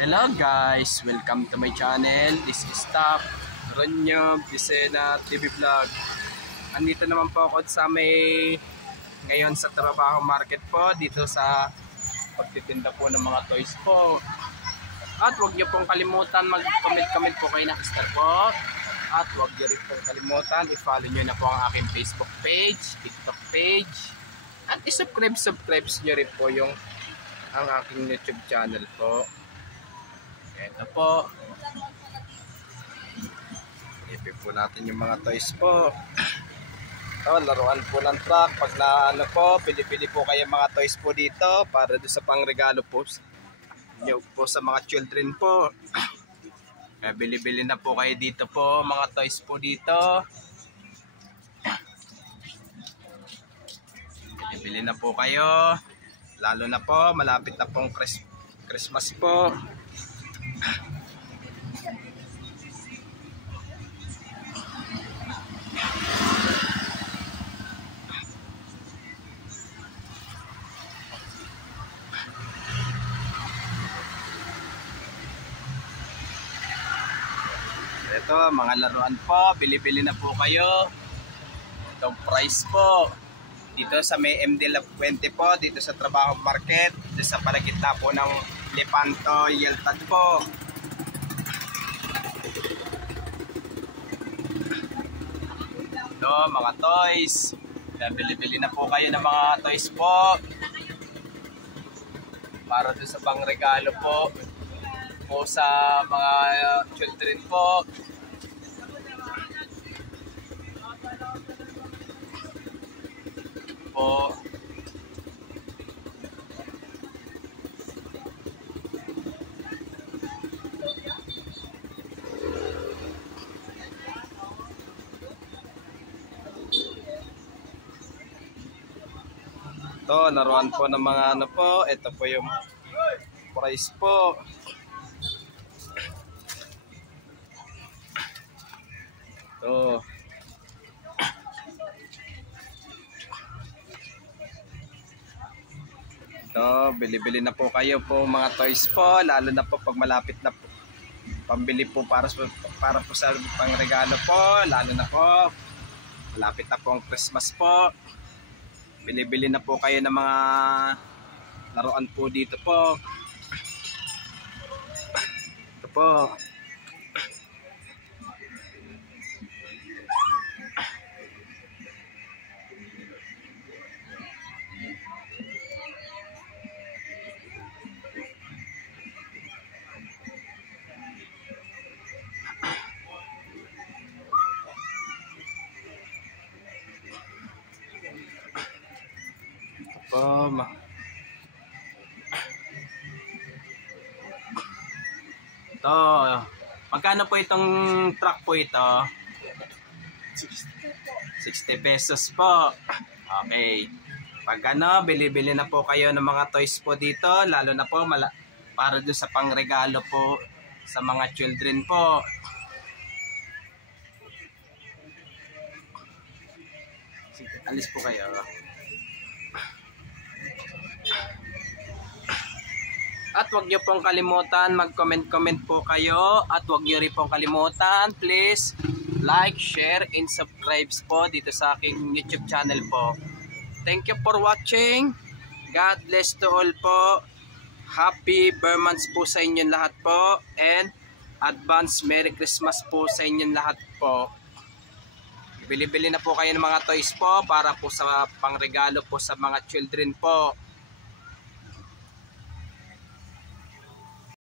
Hello guys, welcome to my channel. This is Top Ronyo Vicena TV Vlog. Andito naman po ako sa ngayon sa trabaho market po, dito sa pagtitinda po ng mga toys po. At huwag niyo pong kalimutan mag-comment po kayo ng star po. At huwag niyo rin pong kalimutan i-follow niyo na po ang aking Facebook page, TikTok page. At i-subscribe niyo rin po ang aking YouTube channel po. Ito po. Ipin po natin yung mga toys po. Ito, laruan po ng truck. Pag na po, pili-pili po kayo mga toys po dito para doon sa pangregalo po nyo po sa mga children po. Kaya bili-bili na po kayo dito po, mga toys po dito. Bili-bili na po kayo. Lalo na po, malapit na pong Christmas po. Ito, mga laruan po, bili-bili na po kayo. Itong price po dito sa may MD Lab 20 po, dito sa trabaho market, dito sa palagitna po ng Lepanto Yeltad po. Ito, mga toys. Bili-bili na po kayo ng mga toys po para doon sa pangregalo po sa mga children po. Ito, laruan po ng mga ano po. Ito po yung price po. Ito. Ito, bili-bili na po kayo po mga toys po. Lalo na po pag malapit na po. Pambili po para po sa pangregalo po. Lalo na po malapit na po ang Christmas po. Bili-bili na po kayo ng mga laruan po dito po. Ito po. Ito, magkano po itong truck po ito? 60 pesos po. Okay. Pag ano, bili-bili na po kayo ng mga toys po dito, lalo na po para doon sa pangregalo po sa mga children po. Alis po kayo. At huwag niyo pong kalimutan mag-comment po kayo. At huwag niyo rin pong kalimutan, please like, share, and subscribe po dito sa aking YouTube channel po. Thank you for watching. God bless to all po. Happy Burmans po sa inyong lahat po. And advance Merry Christmas po sa inyong lahat po. Bili-bili na po kayo ng mga toys po para po sa pangregalo po sa mga children po.